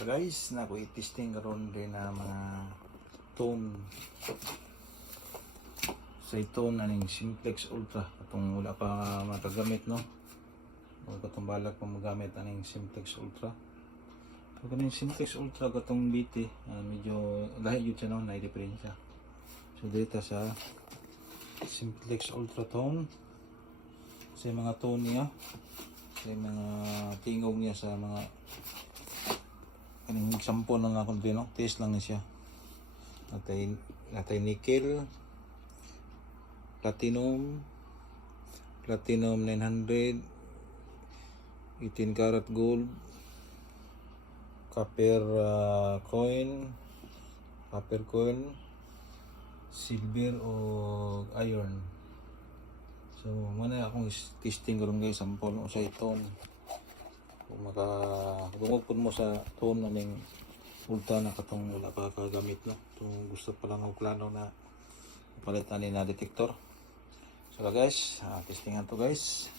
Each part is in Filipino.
So guys, naku i-testing karon din na mga tone sa tone aning Simplex Ultra katong wala pa makagamit no. O katong balak pa magamit aning Simplex Ultra. So kaning Simplex Ultra katong BT medyo lahi yun siya no, na diferensya. So dito sa Simplex Ultra tone sa mga tone niya, sa mga tingog niya sa mga kaning sampo na nga kundi no, taste lang niya. Natay nickel, platinum 900, 18 karat gold, copper coin, silver o iron. So muna akong testing karon guys, sample sa iton. Kung makadungog po mo sa tone na ning Ultra na katong wala pa kagamit no. Kung gusto pa lang ang plano na palitan ni na detector. So guys, testingan to guys.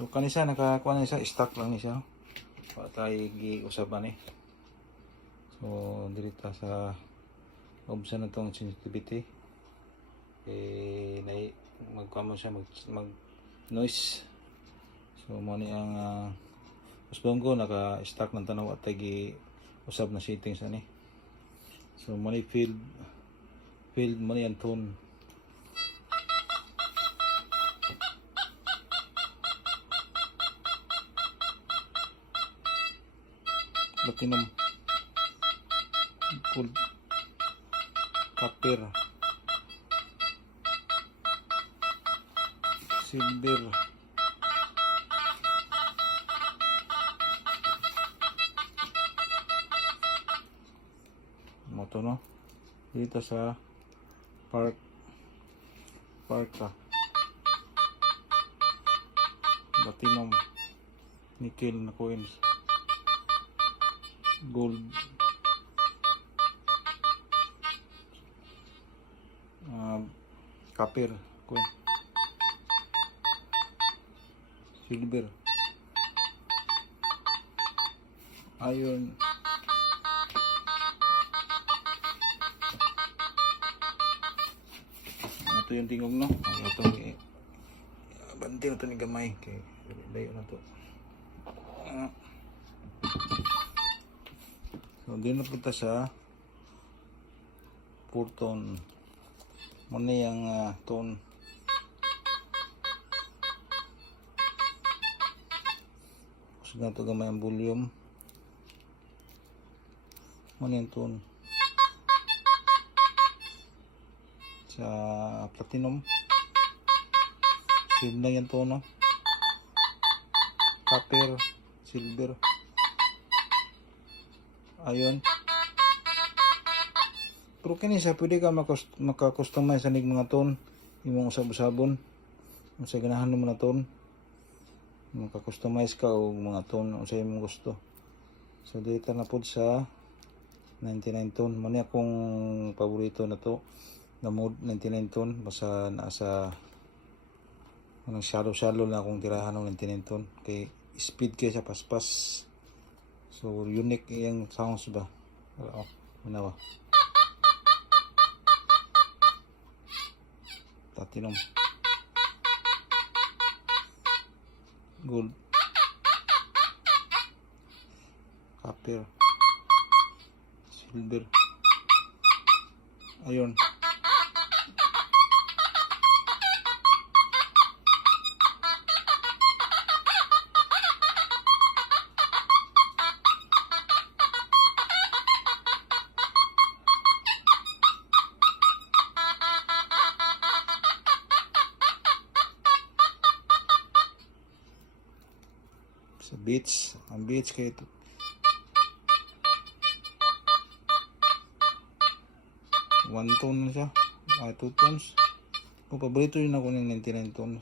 So kanisa nakakuha na siya, stock lang ni siya. Para tayo gi-usaban eh. So dirita sa obsa na tong sensitivity. Magkamo siya mag noise. So mo ni ang Usbonggo naka-stack ng tanaw at tagi usab na settings ani. So mo ni field mo ni ang tone. Platinum, gold, copper, silver, moto no. Dito sa parka, platinum, nickel na coins, gold, copper coin, silver, iron, ito yung tingog no. Ito banti na ito ni gamay kay layo na to. So din na punta sa pure tone. Muna yung tone. Gusto na ito gamay ang volume. Muna yung tone. Sa platinum. Save na yung tone. Copper, silver, ayun. Pero kini sa pwede ka maka-customize sa mga tone imong usab-usabon unsa ganahan mo na tone, maka-customize ka og mga tone unsa imong gusto. So dito na pud sa 99 tone man akong paborito na to na mode 99 tone basta nasa anong shallow na akong tirahan ng 99 tone kay speed kay sa paspas. So unique yung sounds ba. Manawa platinum, gold, copper, silver, iron. Sa beats, ang beats kay ito 1 tone na siya, 2 tones. Kung paborito yun ako ng 99 tones.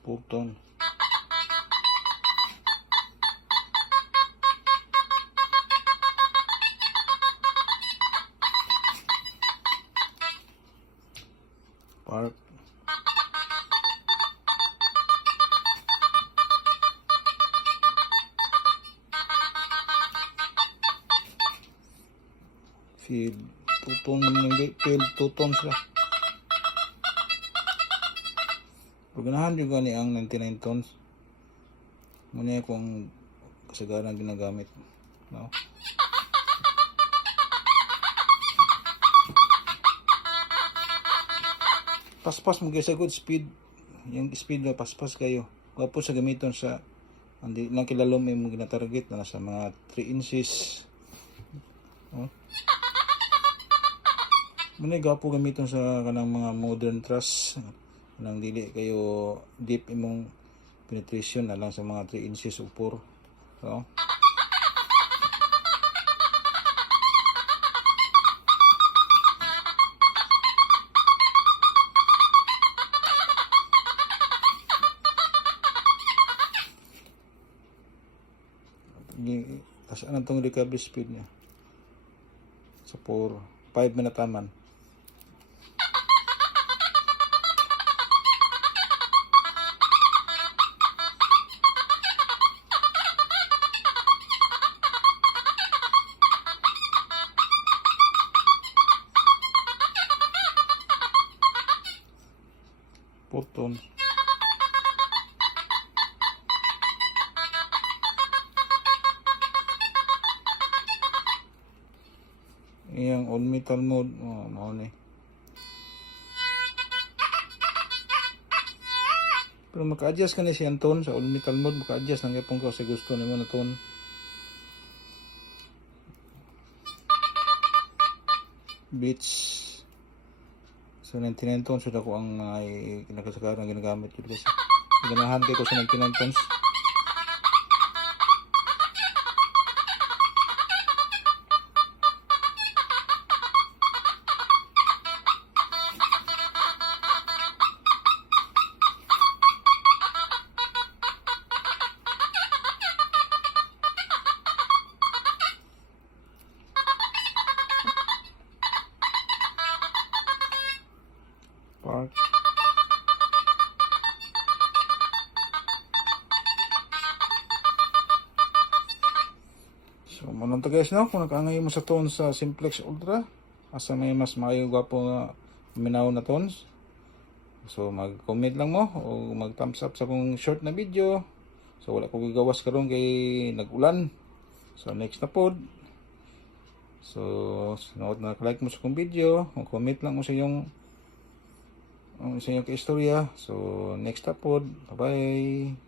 Purton. Field 2 tone naman yung field 2 tones lang. Pag ganahan juga ni ang 99 tones. Muna kung kasagaran ginagamit. No? Paspas mo sa good speed. Yung speed na paspas kayo. Wapo sa gamiton sa hindi lang kilalom yung ginatarget na nasa mga 3 inches. Oh. Muna gapo gamiton sa kanang mga modern truss. Nang dili kayo deep imong penetration na lang sa mga 3 inches upor. So, tasan ang itong recovery speed niya sa 5 minataman. Photon. Iyang all metal mode, mao ni. Pero maka-adjust ka na siyang tone sa all metal mode, maka-adjust nang yapon ka sa gusto nimo na tone. Beats. So 99 tones sudah ko ang kinakasagaran ginagamit yun kasi. Ganahan kay ko sa 99 tones. Park. So, manong to guys, no? Kung nakaangay mo sa tones sa Simplex Ultra, asa may mas maayo gwapo na minaw na tones. So, mag-comment lang mo o mag-thumbs up sa kong short na video. So, wala ko gagawas karon kay nag-ulan. So, next na pod. So, sunod na like mo sa kong video. Comment lang mo sa yung kaistorya. So, next na pod. Bye-bye.